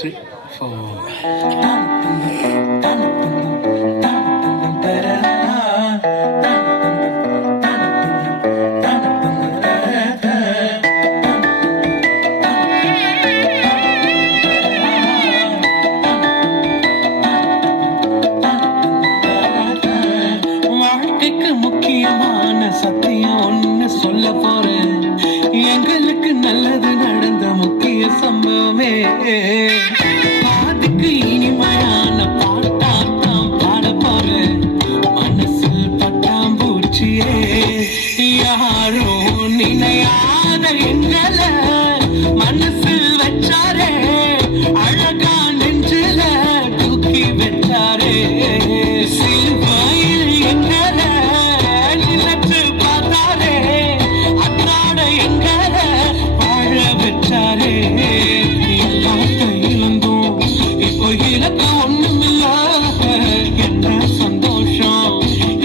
Three, four. வாழ்க்கைக்கு முக்கியமான சத்தியம் ஒண்ணு சொல்ல போறேன். எங்களுக்கு நல்லது நடந்த முக்கிய சம்பவமே அதுக்கு இனிமையான பாட்டாத்தான் பாட போறேன். மனசில் பட்டாம்பூச்சியே யாரும் நினையாத எங்களை மனசில் வச்சாரே, அழகா நெஞ்சில தூக்கி வச்சாரே. சிலுவையில் எங்களை நினைச்சு பார்த்தாரே, அத்தாட எங்களை வாழ வச்சாரே. எல்லாத்தையும் இழந்தோம், இப்போ இலக்கு ஒண்ணுமில்ல. என்ன சந்தோஷம்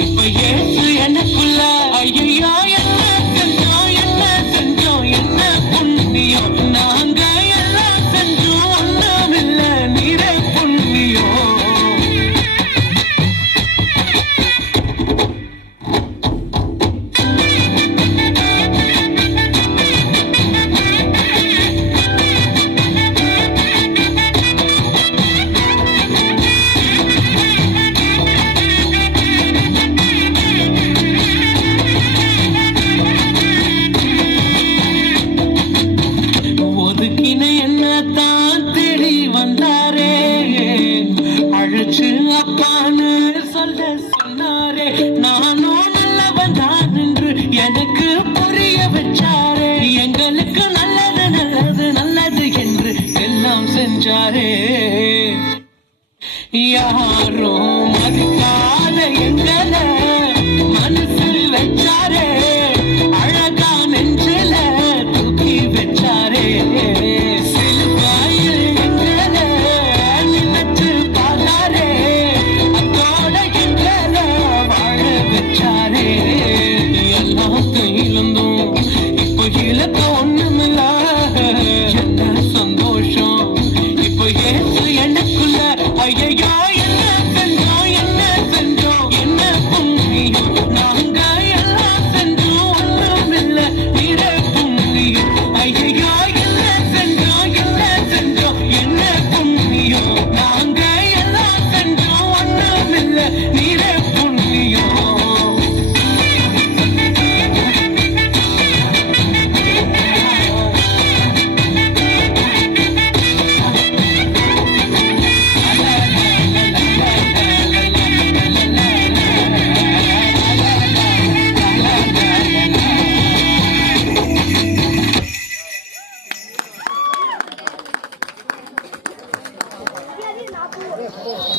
இப்ப ஏசு எனக்குள்ள. ஐயா என்ன செஞ்சோம், என்ன செஞ்சோம், என்ன புண்ணியம். நாங்க எல்லாம் செஞ்சோம், ஒண்ணுமில்ல, நீரே புண்ணியம். ஒதுக்கின என்னத்தான் தேடி வந்தாரே, அழைச்சு அப்பான்னு சொல்ல சொன்னாரே. நானும் நல்லவன் தான் என்று எனக்கு புரிய வச்சாரே. எங்களுக்கு நல்லது நல்லது நல்லது என்று எல்லாம் செஞ்சாரே. யாரும் மதிக்காத எங்களை மனசில் வச்சாரே, அழகா நெஞ்சில தூக்கி வச்சாரே. சிலுவையில் எங்களை நினைச்சு பார்த்தாரே, அத்தோட எங்களை வாழ வச்சாரே. எல்லாத்தையும் இழந்தோம், இப்போ இலக்க ஒண்ணுமில்ல. என்ன சந்தோஷம் இப்போ ஏசு எனக்குள்ள. ஐயா என்ன செஞ்சோம், என்ன செஞ்சோம், என்ன புண்ணியம். நாங்க எல்லாம் செஞ்சோம், ஒண்ணுமில்ல, நீரே புண்ணியம். ஐயா என்ன செஞ்சோம், என்ன செஞ்சோம், என்ன புண்ணியம். நாங்க எல்லாம் செஞ்சோம், ஒண்ணுமில்ல, நீரே புண்ணியம். Gracias.